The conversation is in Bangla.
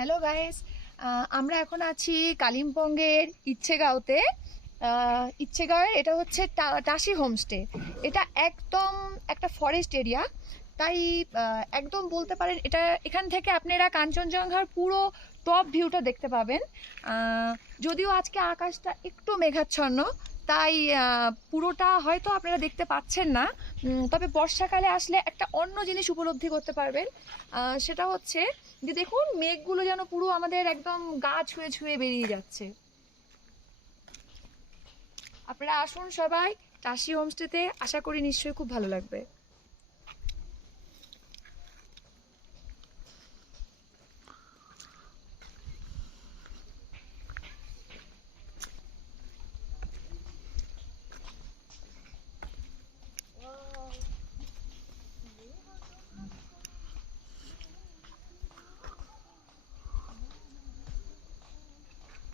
হ্যালো গাইস, আমরা এখন আছি কালিম্পংয়ের ইচ্ছেগাঁওতে। ইচ্ছেগাঁওয়ের এটা হচ্ছে টাসি হোমস্টে। এটা একদম একটা ফরেস্ট এরিয়া, তাই একদম বলতে পারেন এটা এখান থেকে আপনারা কাঞ্চনজঙ্ঘার পুরো টপ ভিউটা দেখতে পাবেন। যদিও আজকে আকাশটা একটু মেঘাচ্ছন্ন, তাই পুরোটা হয়তো আপনারা দেখতে পাচ্ছেন না। তবে বর্ষাকালে আসলে একটা অন্য জিনিস উপলব্ধি করতে পারবেন। সেটা হচ্ছে যে দেখুন মেঘগুলো যেন পুরো আমাদের একদম গা ছুঁয়ে ছুঁয়ে বেরিয়ে যাচ্ছে। আপনারা আসুন সবাই টাসি হোমস্টেতে, আশা করি নিশ্চয়ই খুব ভালো লাগবে।